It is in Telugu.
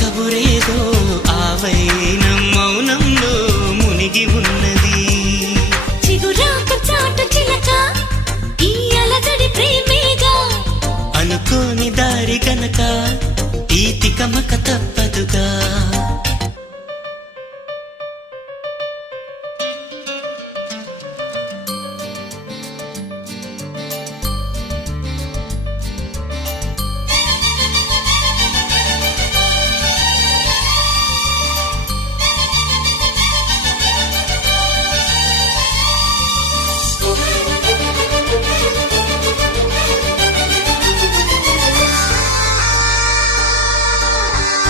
కబురేదో ఆవైనం మౌనంలో మునిగి ఉన్నది. చిగురాకు చాటు చిలక ఈ అలజడి ప్రేమేగా, అనుకోని దారి గనక ఈ తికమక తప్పదుగా.